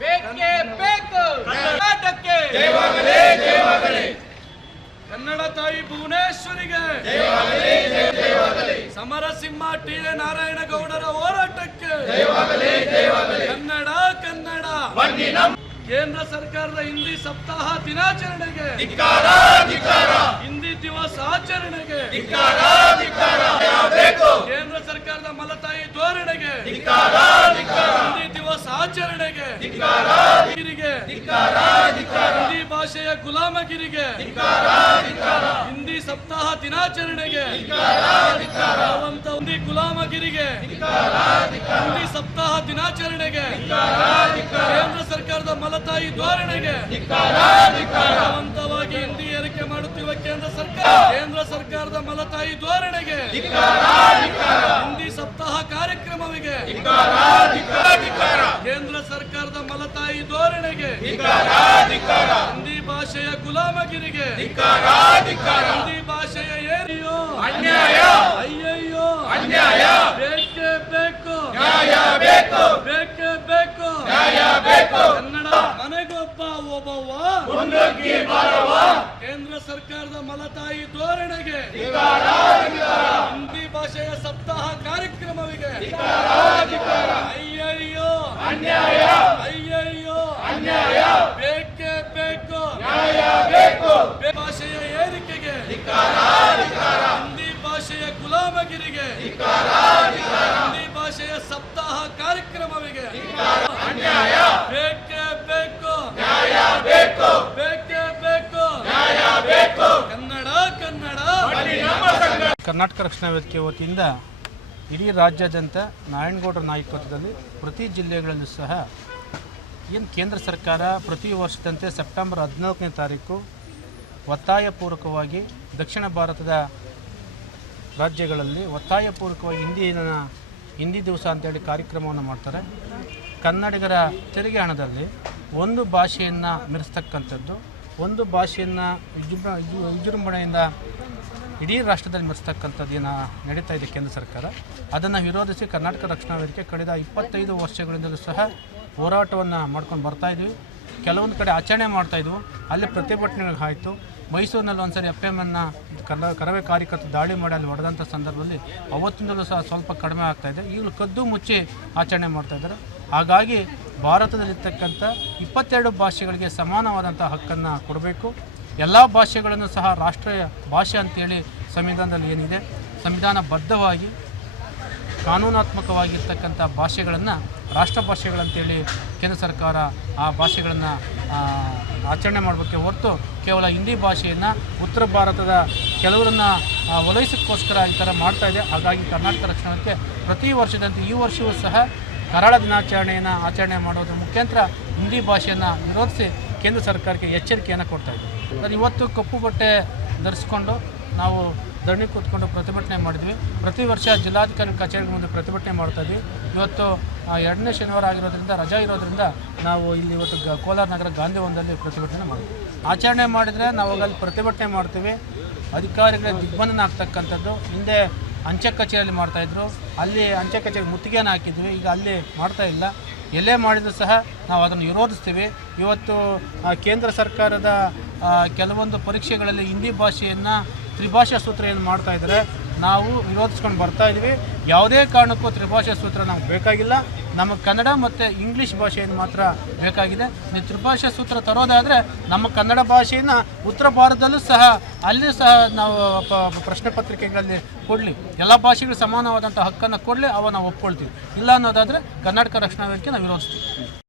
ಬೇಕೇ ಬೇಕು ಕರ್ನಾಟಕಕ್ಕೆ ಕನ್ನಡ ತಾಯಿ ಭುವನೇಶ್ವರಿಗೆ ಸಮರಸಿಂಹ ಟಿ.ಎ. ನಾರಾಯಣಗೌಡರ ಹೋರಾಟಕ್ಕೆ ಕನ್ನಡ ಕನ್ನಡ ಕೇಂದ್ರ ಸರ್ಕಾರದ ಹಿಂದಿ ಸಪ್ತಾಹ ದಿನಾಚರಣೆಗೆ ಹಿಂದಿ ದಿವಸ ಆಚರಣೆಗೆ ಕೇಂದ್ರ ಸರ್ಕಾರದ ಮಲತಾಯಿ ಧೋರಣೆಗೆ ಹಿಂದಿ ದಿವಸ ಆಚರಣೆಗೆ ಹಿಂದಿ ಭಾಷೆಯ ಗುಲಾಮಗಿರಿಗೆ ಹಿಂದಿ ಸಪ್ತಾಹ ದಿನಾಚರಣೆಗೆ ಹಿಂದಿ ಗುಲಾಮಗಿರಿಗೆ ಹಿಂದಿ ಸಪ್ತಾಹ ದಿನಾಚರಣೆಗೆ ಕೇಂದ್ರ ಸರ್ಕಾರದ ಮಲತಾಯಿ ಧೋರಣೆಗೆ ಬಲವಂತವಾಗಿ ಹಿಂದಿ ಏರಿಕೆ ಮಾಡುತ್ತಿರುವ ಕೇಂದ್ರ ಸರ್ಕಾರದ ಮಲತಾಯಿ ಧೋರಣೆಗೆ ಹಿಂದಿ ಸಪ್ತಾಹ ಕಾರ್ಯಕ್ರಮವಿಗೆ ಕೇಂದ್ರ ಸರ್ಕಾರದ ಮಲತಾಯಿ ಧೋರಣೆಗೆ ಹಿಂದಿ ಭಾಷೆಯ ಗುಲಾಮಗಿರಿಗೆ ಹಿಂದಿ ಭಾಷೆಯ ಏರಿಯೋ ಅಯ್ಯಯ್ಯೋ ಬೇಕೇ ಬೇಕು ಬೇಕೇ ಬೇಕು ಕನ್ನಡ ಮನೆಗೊಬ್ಬ ಒಬ್ಬವ್ವ ಕೇಂದ್ರ ಸರ್ಕಾರದ ಮಲತಾಯಿ ಧೋರಣೆಗೆ ಹಿಂದಿ ಭಾಷೆಯ ಸಪ್ತಾಹ ಕಾರ್ಯಕ್ರಮವಿಗೆ ಅಯ್ಯಯ್ಯೋ ಬೇಕೇ ಬೇಕು ಭಾಷೆಯ ಏರಿಕೆಗೆ ಹಿಂದಿ ಭಾಷೆಯ ಗುಲಾಮಗಿರಿಗೆ ಹಿಂದಿ ಭಾಷೆಯ ಸಪ್ತಾಹ ಕಾರ್ಯಕ್ರಮವಿಗೆ ಬೇಕೇ ಬೇಕು ಕನ್ನಡ ಕರ್ನಾಟಕ ರಕ್ಷಣಾ ವೇದಿಕೆ ವತಿಯಿಂದ ಇಡೀ ರಾಜ್ಯಾದ್ಯಂತ ನಾರಾಯಣಗೌಡರ ನಾಯಕತ್ವದಲ್ಲಿ ಪ್ರತಿ ಜಿಲ್ಲೆಗಳಲ್ಲೂ ಸಹ ಏನು ಕೇಂದ್ರ ಸರ್ಕಾರ ಪ್ರತಿ ವರ್ಷದಂತೆ ಸೆಪ್ಟೆಂಬರ್ 14ನೇ ತಾರೀಕು ಒತ್ತಾಯಪೂರ್ವಕವಾಗಿ ದಕ್ಷಿಣ ಭಾರತದ ರಾಜ್ಯಗಳಲ್ಲಿ ಒತ್ತಾಯಪೂರ್ವಕವಾಗಿ ಹಿಂದಿ ದಿವಸ ಅಂತೇಳಿ ಕಾರ್ಯಕ್ರಮವನ್ನು ಮಾಡ್ತಾರೆ. ಕನ್ನಡಿಗರ ತೆರಿಗೆ ಹಣದಲ್ಲಿ ಒಂದು ಭಾಷೆಯನ್ನು ಮೆರೆಸ್ತಕ್ಕಂಥದ್ದು, ಒಂದು ಭಾಷೆಯನ್ನು ವಿಜೃಂಭಣೆಯಿಂದ ಇಡೀ ರಾಷ್ಟ್ರದಲ್ಲಿ ಮೆರೆಸ್ತಕ್ಕಂಥದ್ದು ಏನು ನಡೀತಾ ಇದೆ ಕೇಂದ್ರ ಸರ್ಕಾರ, ಅದನ್ನು ವಿರೋಧಿಸಿ ಕರ್ನಾಟಕ ರಕ್ಷಣಾ ವೇದಿಕೆ ಕಳೆದ 25 ವರ್ಷಗಳಿಂದಲೂ ಸಹ ಹೋರಾಟವನ್ನು ಮಾಡ್ಕೊಂಡು ಬರ್ತಾಯಿದ್ವಿ. ಕೆಲವೊಂದು ಕಡೆ ಆಚರಣೆ ಮಾಡ್ತಾಯಿದ್ವು, ಅಲ್ಲಿ ಪ್ರತಿಭಟನೆಗಳು ಆಯಿತು. ಮೈಸೂರಿನಲ್ಲಿ ಒಂದ್ಸರಿ FMನ ಕರವೇ ಕಾರ್ಯಕರ್ತರು ದಾಳಿ ಮಾಡಿ ಅಲ್ಲಿ ಹೊಡೆದಂಥ ಸಂದರ್ಭದಲ್ಲಿ ಅವತ್ತಿಂದಲೂ ಸಹ ಸ್ವಲ್ಪ ಕಡಿಮೆ ಆಗ್ತಾಯಿದೆ. ಈಗಲೂ ಕದ್ದು ಮುಚ್ಚಿ ಆಚರಣೆ ಮಾಡ್ತಾಯಿದ್ದಾರೆ. ಹಾಗಾಗಿ ಭಾರತದಲ್ಲಿರ್ತಕ್ಕಂಥ 22 ಭಾಷೆಗಳಿಗೆ ಸಮಾನವಾದಂಥ ಹಕ್ಕನ್ನು ಕೊಡಬೇಕು. ಎಲ್ಲ ಭಾಷೆಗಳನ್ನು ಸಹ ರಾಷ್ಟ್ರೀಯ ಭಾಷೆ ಅಂತೇಳಿ ಸಂವಿಧಾನದಲ್ಲಿ ಏನಿದೆ, ಸಂವಿಧಾನಬದ್ಧವಾಗಿ ಕಾನೂನಾತ್ಮಕವಾಗಿರ್ತಕ್ಕಂಥ ಭಾಷೆಗಳನ್ನು ರಾಷ್ಟ್ರ ಭಾಷೆಗಳಂತೇಳಿ ಕೇಂದ್ರ ಸರ್ಕಾರ ಆ ಭಾಷೆಗಳನ್ನು ಆಚರಣೆ ಮಾಡಬೇಕೆ ಹೊರತು ಕೇವಲ ಹಿಂದಿ ಭಾಷೆಯನ್ನು ಉತ್ತರ ಭಾರತದ ಕೆಲವರನ್ನು ಒಲೈಸೋಕ್ಕೋಸ್ಕರ ಈ ಥರ ಮಾಡ್ತಾಯಿದೆ. ಹಾಗಾಗಿ ಕರ್ನಾಟಕ ರಕ್ಷಣೆಗೆ ಪ್ರತಿ ವರ್ಷದಂತೆ ಈ ವರ್ಷವೂ ಸಹ ಕರಾಳ ದಿನಾಚರಣೆಯನ್ನು ಆಚರಣೆ ಮಾಡೋದ್ರ ಮುಖಾಂತರ ಹಿಂದಿ ಭಾಷೆಯನ್ನು ವಿರೋಧಿಸಿ ಕೇಂದ್ರ ಸರ್ಕಾರಕ್ಕೆ ಎಚ್ಚರಿಕೆಯನ್ನು ಕೊಡ್ತಾಯಿದೆ. ಸರ್, ಇವತ್ತು ಕಪ್ಪು ಬಟ್ಟೆ ಧರಿಸ್ಕೊಂಡು ನಾವು ಧರಣಿ ಕೂತ್ಕೊಂಡು ಪ್ರತಿಭಟನೆ ಮಾಡಿದ್ವಿ. ಪ್ರತಿ ವರ್ಷ ಜಿಲ್ಲಾಧಿಕಾರಿ ಕಚೇರಿಗೆ ಮುಂದೆ ಪ್ರತಿಭಟನೆ ಮಾಡ್ತಾಯಿದ್ವಿ. ಇವತ್ತು 2ನೇ ಶನಿವಾರ ಆಗಿರೋದ್ರಿಂದ, ರಜಾ ಇರೋದ್ರಿಂದ ನಾವು ಇಲ್ಲಿ ಇವತ್ತು ಕೋಲಾರ ನಗರ ಗಾಂಧಿ ವನದಲ್ಲಿ ಪ್ರತಿಭಟನೆ ಮಾಡಿದ್ವಿ. ಆಚರಣೆ ಮಾಡಿದರೆ ನಾವು ಅಲ್ಲಿ ಪ್ರತಿಭಟನೆ ಮಾಡ್ತೀವಿ. ಅಧಿಕಾರಿಗಳ ದಿಗ್ಬಂಧನ ಆಗ್ತಕ್ಕಂಥದ್ದು ಹಿಂದೆ ಅಂಚೆ ಕಚೇರಿಯಲ್ಲಿ ಮಾಡ್ತಾಯಿದ್ರು, ಅಲ್ಲಿ ಅಂಚೆ ಕಚೇರಿಗೆ ಮುತ್ತಿಗೆಯನ್ನು ಹಾಕಿದ್ವಿ. ಈಗ ಅಲ್ಲಿ ಮಾಡ್ತಾಯಿಲ್ಲ. ಎಲ್ಲೇ ಮಾಡಿದರೂ ಸಹ ನಾವು ಅದನ್ನು ವಿರೋಧಿಸ್ತೀವಿ. ಇವತ್ತು ಕೇಂದ್ರ ಸರ್ಕಾರದ ಕೆಲವೊಂದು ಪರೀಕ್ಷೆಗಳಲ್ಲಿ ಹಿಂದಿ ಭಾಷೆಯನ್ನು ತ್ರಿಭಾಷಾ ಸೂತ್ರ ಏನು ಮಾಡ್ತಾಯಿದ್ದಾರೆ, ನಾವು ವಿರೋಧಿಸ್ಕೊಂಡು ಬರ್ತಾಯಿದ್ವಿ. ಯಾವುದೇ ಕಾರಣಕ್ಕೂ ತ್ರಿಭಾಷಾ ಸೂತ್ರ ನಮ್ಗೆ ಬೇಕಾಗಿಲ್ಲ. ನಮಗೆ ಕನ್ನಡ ಮತ್ತು ಇಂಗ್ಲೀಷ್ ಭಾಷೆಯನ್ನು ಮಾತ್ರ ಬೇಕಾಗಿದೆ. ನೀವು ತ್ರಿಭಾಷಾ ಸೂತ್ರ ತರೋದಾದರೆ ನಮ್ಮ ಕನ್ನಡ ಭಾಷೆಯನ್ನು ಉತ್ತರ ಭಾರತದಲ್ಲೂ ಸಹ ಅಲ್ಲಿ ಸಹ ನಾವು ಪ್ರಶ್ನೆ ಪತ್ರಿಕೆಗಳಲ್ಲಿ ಕೊಡಲಿ, ಎಲ್ಲ ಭಾಷೆಗಳು ಸಮಾನವಾದಂಥ ಹಕ್ಕನ್ನು ಕೊಡಲಿ, ಅವ ನಾವು ಒಪ್ಕೊಳ್ತೀವಿ. ಇಲ್ಲ ಅನ್ನೋದಾದರೆ ಕರ್ನಾಟಕ ರಕ್ಷಣಾ ವೇದಿಕೆ ನಾವು ವಿರೋಧಿಸ್ತೀವಿ.